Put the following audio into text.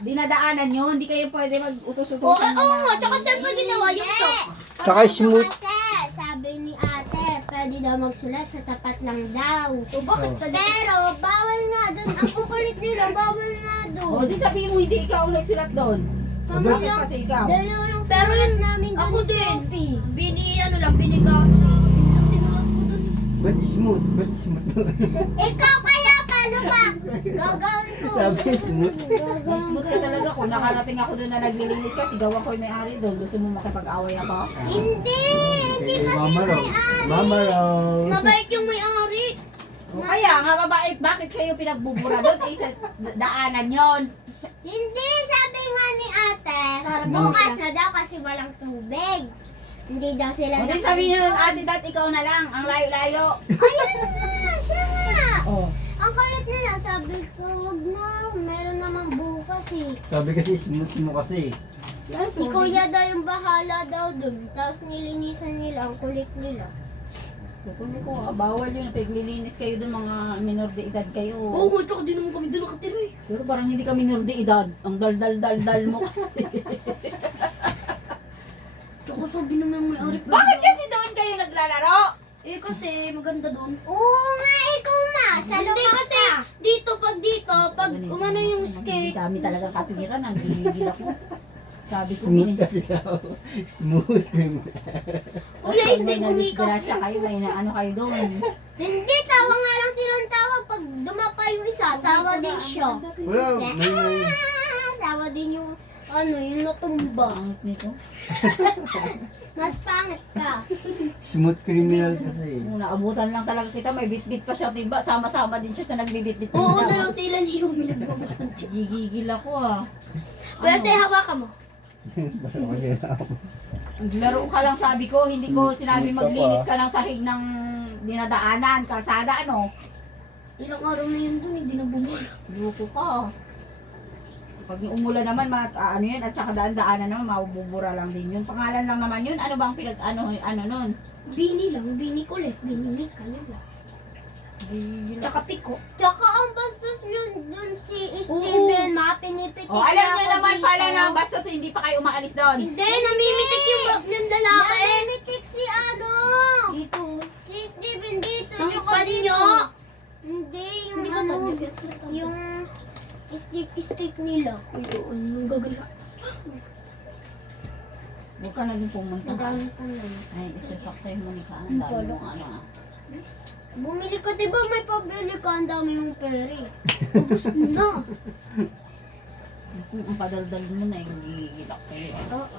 dinadaanan yun. Hindi kayo pwede mag-utos-utosan. Oo nga, tsaka saan ba ginawa yung chok? Tsaka smooth. Kasi, sabi ni ate, pwede daw magsulat sa tapat lang daw. O bakit sa Pero, bawal nga doon. Ang kukulit nila, bawal nga doon. O, di sabihin mo, hindi ikaw ang nagsulat doon. Kami Bakit lang, pati ikaw? dalawa yung Pero sulat yun, namin doon ako ni din. Sophie. Binigasi. Ang sinulat ko dun. Ba't smooth? Ba't smooth? Ikaw kaya, paano ba? Gagawin ko. Sabi smooth. Ay, smooth ka talaga. Kung nakarating ako doon na naglilinis ka, sigawan ko yung may-ari doon. Gusto mo makipag-away ako? Hindi kasi Mama Ro. may-ari. Mama Ro. Mabait yung may-ari. O kaya nga, mabait. Bakit kayo pinagbubura doon? Eh, sa daanan yon. Hindi, sabi nga ni ate, bukas na daw kasi walang tubig. Hindi daw sila O, di sabihin nyo, ate, dat, ikaw na lang. Ang layo-layo. Ayun na, siya nga. O. Ang kulit nila, sabi ko, wag na, meron naman bukas eh. Sabi kasi smooth mo kasi. Si kuya daw yung bahala daw dun, tapos nilinisan nila, ang kulit nila. Sabi ko, bawal yun. Paglilinis kayo doon, mga minor de edad kayo. Oo nga, tsaka di naman kami doon nakatira eh. Pero parang hindi ka minor de edad. Ang dal-dal-dal-dal mo kasi. Tsaka sabi naman may-ari. Bakit kasi doon kayo naglalaro? Eh kasi maganda doon. Oo nga, ikaw na, sa Hindi lumak kasi ka. pag umano yung skate. Dami talaga katwiran. Ang gigil ako. Sabi ko, Smooth kasi daw. Smooth. Kuya, may isip umikaw. nadisgrasya kayo, may na ano kayo doon. Hindi, tawa nga lang silang tawa. Pag dumapa yung isa, tawa din siya. Wala. May Tawa din yung, yung natumba. Pangit nito. Mas pangit ka. smooth criminal kasi. Kung naabutan lang talaga kita, may bit-bit pa siya, diba? Sama-sama din siya sa nagbibit-bit. Oo, dalaw sila ni Yumi nagbabante. Gigigil ako ah. Kuya, say hawakan mo. Laro ka lang sabi ko, hindi ko sinabi maglinis ka ng sahig ng dinadaanan, kalsada ano. Ilang araw na yun doon, hindi na bumula. Luko ka. Pag umulan naman, ano yan, at saka daan-daanan naman, mabubura lang din yun. Pangalan lang naman yun, ano bang ano nun? Bini lang, bini kulit, bini kayo lang. Tsaka piko. Tsaka ang bastos yun dun si Steven, mga pinipitik Oh, alam na nyo ako naman dito. pala na basta hindi pa kayo umaalis doon. Hindi, namimitik yung ng lalaki. Namimitik si Dito. si Steven dito, Ang tsaka panyo. dito. Hindi, yung Hindi ka ano, tabi. yung stick nila. Ito, ano gagawin? Huwag ka na din pumunta. Madami pa lang. Ay, isasaksay mo ni Kaan. Ang dami mong ano. Bumili ka, diba may pabili ka, ang dami mong pera eh. Ubus na. Ang padaldal mo na yung gigilak sa'yo. Oo.